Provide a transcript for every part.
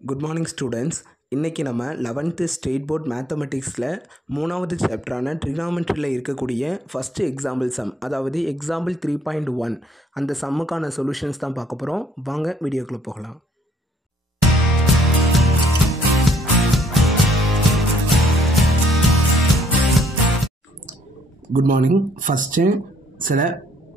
Good morning students. இன்னைக்கு நம்ம 11th state board மேத்தமெட்டிக்ஸில் 3வது சாப்டரான ட்ரிகனாமெட்ரியில் இருக்கக்கூடிய ஃபஸ்ட்டு எக்ஸாம்பிள் சம், அதாவது எக்ஸாம்பிள் 3.1 அந்த சம்முக்கான சொல்யூஷன்ஸ் தான் பார்க்க போகிறோம். வாங்க வீடியோக்குள்ளே போகலாம். Good morning. ஃபஸ்ட்டு சில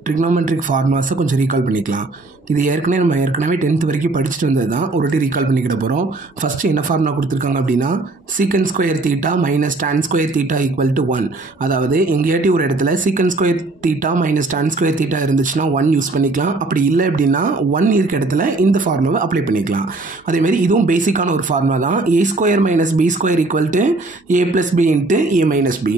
ட்ரிகனாமெட்ரிக் ஃபார்முலாஸை கொஞ்சம் ரீகால் பண்ணிக்கலாம். இது நம்ம ஏற்கனவே 10th வரைக்கும் படிச்சுட்டு வந்தது தான் ஒரு வாட்டி ரீகால் பண்ணிக்கிட போகிறோம். ஃபஸ்ட்டு என்ன ஃபார்முலா கொடுத்துருக்காங்க அப்படின்னா சீக்கன் square theta minus Don square theta equal to 1. அதாவது எங்கேயாட்டி ஒரு இடத்துல சீக்கன் square theta minus Don square theta இருந்துச்சுன்னா 1 யூஸ் பண்ணிக்கலாம். அப்படி இல்லை அப்படின்னா 1 இருக்க இடத்துல இந்த ஃபார்முலாவை அப்ளை பண்ணிக்கலாம். அதேமாதிரி இதுவும் பேசிக்கான ஒரு ஃபார்முலா தான். A square minus B square equal to A plus B into A minus B.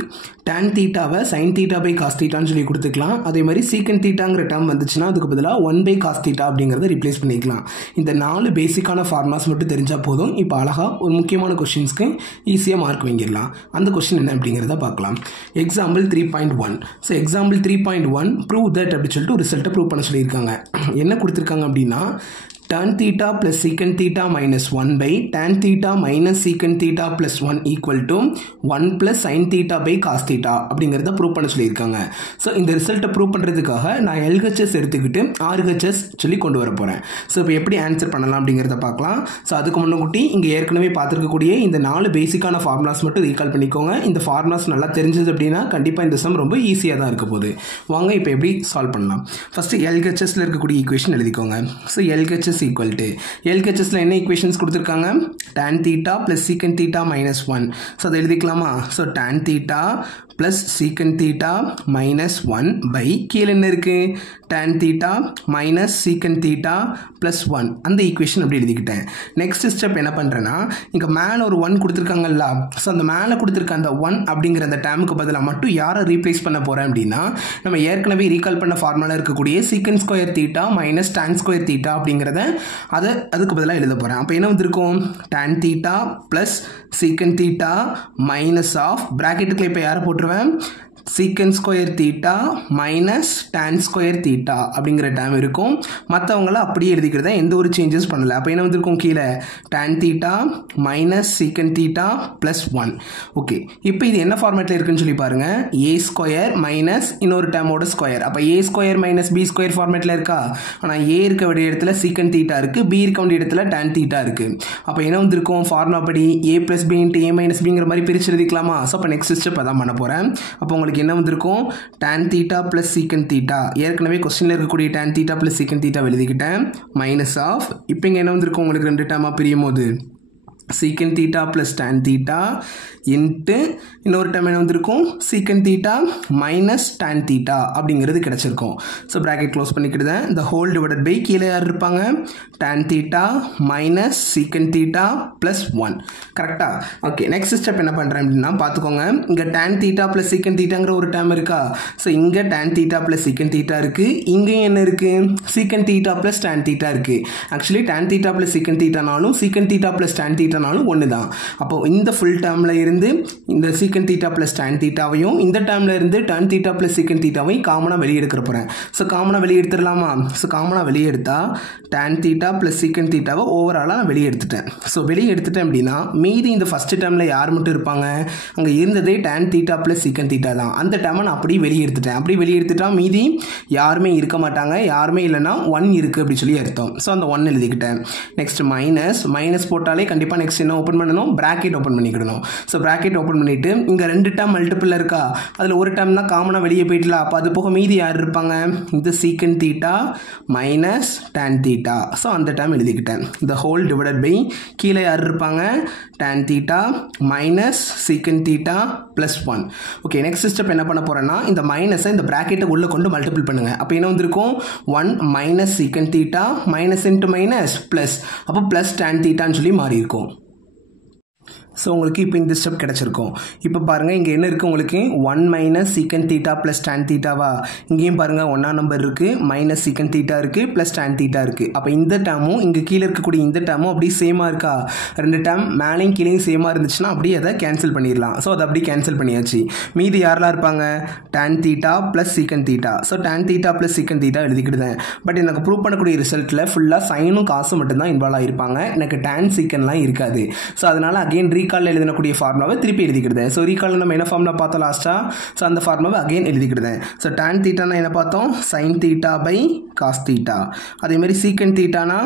Tan தீட்டாவை சைன் தீட்டா பை காஸ் தீட்டான்னு சொல்லி கொடுத்துக்கலாம். அதே மாதிரி சீக்கன் தீட்டாங்கிற டேர்ம் வந்துச்சுன்னா அதுக்கு பதிலாக 1 பை காஸ் தீட்டா அப்படிங்கிறத ரிப்ளேஸ் பண்ணிக்கலாம். இந்த 4 பேசிக்கான ஃபார்முலாஸ் மட்டும் தெரிஞ்சால் போதும். இப்போ அழகாக ஒரு முக்கியமான கொஸ்டின்ஸ்க்கு ஈஸியாக மார்க் வாங்கிடலாம். அந்த கொஸ்டின் என்ன அப்படிங்கிறத பார்க்கலாம். Example 3.1. So example 3.1 prove that அப்படின்னு சொல்லிட்டு ஒரு ரிசல்ட்டை ப்ரூவ் பண்ண சொல்லியிருக்காங்க. என்ன கொடுத்துருக்காங்க அப்படின்னா tan theta plus secant theta minus 1 by tan theta minus secant theta plus 1 equal to 1 plus sin theta by cos theta அப்படிங்கிறத ப்ரூவ் பண்ண சொல்லியிருக்காங்க. ஸோ இந்த ரிசல்ட்டை ப்ரூவ் பண்ணுறதுக்காக நான் LHS எடுத்துக்கிட்டு RHS சொல்லி கொண்டு வர போகிறேன். ஸோ இப்போ எப்படி ஆன்சர் பண்ணலாம் அப்படிங்கிறத பார்க்கலாம். ஸோ அதுக்கு முன்னாடி இங்கே ஏற்கனவே பார்த்துருக்கக்கூடிய இந்த 4 பேசிக்கான ஃபார்முலாஸ் மட்டும் ரீகால் பண்ணிக்கோங்க. இந்த ஃபார்முலாஸ் நல்லா தெரிஞ்சது அப்படின்னா கண்டிப்பாக இந்த சம் ரொம்ப ஈஸியாக தான் இருக்க போகுது. வாங்க இப்போ எப்படி சால்வ் பண்ணலாம். ஃபஸ்ட்டு LHSல இருக்கக்கூடிய ஈக்குவேஷன் எழுதிக்கோங்க. ஸோ LHS equal to LHSல என்ன ஈக்குவேஷன்ஸ் கொடுத்துருக்காங்க? tan theta plus secant theta minus 1. So அதை எழுதிக்கலாமா? So tan theta plus secant theta minus 1 by கீழே என்ன இருக்கு? tan theta minus secant theta plus 1. அந்த ஈக்குவேஷன் அப்படி எழுதிக்கிட்டேன். நெக்ஸ்ட் ஸ்டெப் என்ன பண்ணுறேன்னா இங்கே மேலே ஒரு 1 கொடுத்துருக்காங்கல்ல, ஸோ அந்த மேலே கொடுத்துருக்க அந்த 1 அப்படிங்கிற அந்த டேமுக்கு பதிலாக மட்டும் யாரை ரீப்ளேஸ் பண்ண போகிறேன் அப்படின்னா நம்ம ஏற்கனவே ரீகால் பண்ண ஃபார்முலா இருக்கக்கூடிய secant square theta minus tan square theta அப்படிங்கிறத அதுக்கு பதிலாக எழுத போகிறேன். அப்போ என்ன வந்திருக்கும்? tan theta plus secant theta minus of ப்ராக்கெட்டுக்குள்ள இப்போ யாரை போட்டுருவேன்? secant square theta minus tan square theta அப்படிங்கிற டேம் இருக்கும். மற்றவங்கள அப்படியே எழுதிக்கிறத எந்த ஒரு சேஞ்சஸ் பண்ணலை. அப்போ என்ன வந்திருக்கும்? கீழே tan theta minus secant theta plus 1. Okay, இப்போ இது என்ன ஃபார்மேட்டில் இருக்குன்னு சொல்லி பாருங்கள். ஏ ஸ்கொயர் மைனஸ் இன்னொரு டேமோட ஸ்கொயர். அப்போ ஏ ஸ்கொயர் மைனஸ் பி ஸ்கொயர் ஃபார்மேட்டில் இருக்கா? ஆனால் ஏ இருக்க வேண்டிய இடத்துல secant தீட்டா இருக்குது, பி இருக்க வேண்டிய இடத்துல tan தீட்டா இருக்குது. அப்போ என்ன வந்திருக்கும்? ஃபார்முலா படி ஏ plus B into A minus பிங்கிற மாதிரி பிரித்து எழுதிக்கலாமா? ஸோ அப்போ நெக்ஸ்ட் ஸ்டெப் அதான் பண்ண போகிறேன். அப்போ உங்களுக்கு என்ன வந்திருக்கும்? tan theta plus secant theta. ஏற்கனவே கொஸ்டின்ல இருக்கக்கூடிய tan theta plus secant theta எழுதிக்கிட்டேன். மைனஸ் ஆஃப் இப்போ இங்கே என்ன வந்திருக்கும்? உங்களுக்கு 2 டேர்மா பிரியும் போது secant theta plus tan theta into இன்னொரு டைம் என்ன வந்திருக்கும்? secant theta minus tan theta அப்படிங்கிறது கிடச்சிருக்கும். ஸோ ப்ராக்கெட் க்ளோஸ் பண்ணிக்கிடுதேன். இந்த ஹோல் டிவைடட் பை கீழே யார் இருப்பாங்க? tan theta minus secant theta plus 1. கரெக்டாக? ஓகே, நெக்ஸ்ட் ஸ்டெப் என்ன பண்ணுறேன் அப்படின்னா பார்த்துக்கோங்க. இங்கே tan theta ப்ளஸ் secant thetaங்கிற ஒரு டேம் இருக்கா? ஸோ இங்கே tan theta plus secant theta இருக்குது. இங்கேயும் என்ன இருக்குது? secant theta plus tan theta இருக்குது. Actually tan theta plus secant thetaனாலும் secant theta plus tan thetaனாலும் ஒன்று தான். அப்போ இந்த ஃபுல் டேர்மில் இருந்து இந்த secant theta plus tan thetaவையும் இந்த டேர்ம்ல இருந்து tan theta plus secant thetaவையும் காமனா வெளியே எடுக்க போறேன். சோ காமனா வெளியே எடுத்துறலாமா? சோ காமனா வெளியே எடுத்தா tan theta plus secant thetaவை ஓவராலா நான் வெளியே எடுத்துட்டேன். சோ வெளியே எடுத்துட்டேன் அப்படின்னா மீதி இந்த ஃபர்ஸ்ட் டேர்ம்ல யார் மட்டும் இருப்பாங்க? அங்க இருந்ததே tan theta plus secant theta தான். அந்த டேர்மை நான் அப்படியே வெளியே எடுத்துட்டேன். அப்படியே வெளியே எடுத்துட்டா மீதி யாருமே இருக்க மாட்டாங்க. யாருமே இல்லைன்னா 1 இருக்கு அப்படி சொல்லி அர்த்தம். ஸோ அந்த 1 எழுதிக்கிட்டேன். நெக்ஸ்ட் மைனஸ் போட்டாலே கண்டிப்பாக நெக்ஸ்ட் என்ன ஓப்பன் பண்ணணும்? பிராக்கெட் ஓப்பன் பண்ணிக்கிடணும். ஸோ பிராக்கெட் ஓப்பன் பண்ணிட்டு இங்கே 2 டேர்ம் மல்டிபிள் இருக்கா? அதில் ஒரு டேர்ம் தான் காமனாக வெளியே போயிட்டல. அப்போ அது போக மீதி யார் இருப்பாங்க? இந்த secant theta minus tan theta. So அந்த டேர்ம் எழுதிக்கிட்டேன். இந்த ஹோல் டிவைடட் பை கீழே யார் இருப்பாங்க? tan theta minus secant theta plus 1. Okay, next step என்ன பண்ண போகிறேன்னா இந்த மைனஸை இந்த ப்ராக்கெட்டை உள்ளே கொண்டு மல்டிபிள் பண்ணுங்கள். அப்போ என்ன வந்திருக்கும்? 1 minus secant theta minus into minus plus, அப்போ ப்ளஸ் tan thetaன்னு சொல்லி மாறி இருக்கும். ஸோ உங்களுக்கு இப்போ இந்த ஸ்டெப் கிடச்சிருக்கும். இப்போ பாருங்கள் இங்கே என்ன இருக்குது உங்களுக்கு 1 மைனஸ் சீக்கன் தீட்டா ப்ளஸ் டேன் தீட்டாவா. இங்கேயும் பாருங்கள் 1ஆம் நம்பர் இருக்குது, மைனஸ் சீக்கன் தீட்டா இருக்குது, ப்ளஸ் டேன் தீட்டா இருக்குது. அப்போ இந்த டேமும் இங்கே கீழே இருக்கக்கூடிய இந்த டேமும் அப்படியே சேமாக இருக்கா. 2 டேம் மேலேயும் கீழேயும் சேமாக இருந்துச்சுன்னா அப்படியே அதை கேன்சல் பண்ணிடலாம். ஸோ அதை அப்படியே கேன்சல் பண்ணியாச்சு. மீதி யாரெல்லாம் இருப்பாங்க, tan theta plus secant theta. So tan theta plus secant theta எழுதிக்கிட்டேன். பட் எனக்கு ப்ரூவ் பண்ணக்கூடிய ரிசல்ட்டில் ஃபுல்லாக சைனும் காசும் மட்டும்தான் இன்வால்வ் ஆகிருப்பாங்க, எனக்கு டேன் சீக்கன்லாம் இருக்காது. ஸோ அதனால் அகைன் ரீகாலில் எழுதக்கூடிய ஃபார்முலாவை திருப்பி எழுதிக்கிடுதேன். ஸோ ரீகாலில் நம்ம என்ன ஃபார்முலா பார்த்தோம் லாஸ்ட்டாக, ஸோ அந்த ஃபார்முலாவை அகைன் எழுதிக்கிடுதேன். ஸோ டேன் தீட்டானா என்ன பார்த்தோம், sine theta by cos theta. அதேமாதிரி சீக்கன் தீட்டானா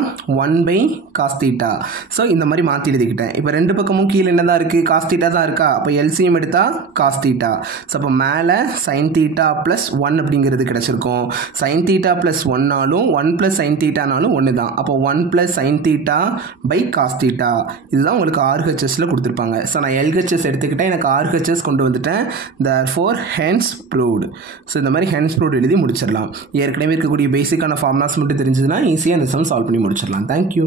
1 பை காஸ் தீட்டா. ஸோ இந்த மாதிரி மாற்றி எழுதிக்கிட்டேன். இப்போ 2 பக்கமும் கீழே என்ன தான் இருக்குது, காஸ் தீட்டா தான் இருக்கா. அப்போ எல்சிஎம் எடுத்தால் காஸ் தீட்டா. ஸோ அப்போ மேலே சைன் தீட்டா ப்ளஸ் 1 அப்படிங்கிறது கிடச்சிருக்கும். சைன் தீட்டா ப்ளஸ் 1நாலும் 1 ப்ளஸ் சைன் தீட்டானாலும் 1 தான். அப்போ 1 plus sine theta by cos theta. இதுதான் உங்களுக்கு ஆர்ஹெச்எஸில் கொடுத்துருப்பாங்க. ஸோ நான் எல்ஹெச்எஸ் எடுத்துக்கிட்டேன், எனக்கு ஆர்ஹெச்எஸ் கொண்டு வந்துட்டேன். therefore hence proved. ஸோ இந்த மாதிரி hence proved எழுதி முடிச்சிடலாம். ஏற்கனவே இருக்கக்கூடிய பேசிக்கான ஃபார்முலாஸ் மட்டும் தெரிஞ்சதுன்னா ஈஸியாக இந்த சம் சால்வ் பண்ணி முடிச்சிடலாம். தேங்க்யூ.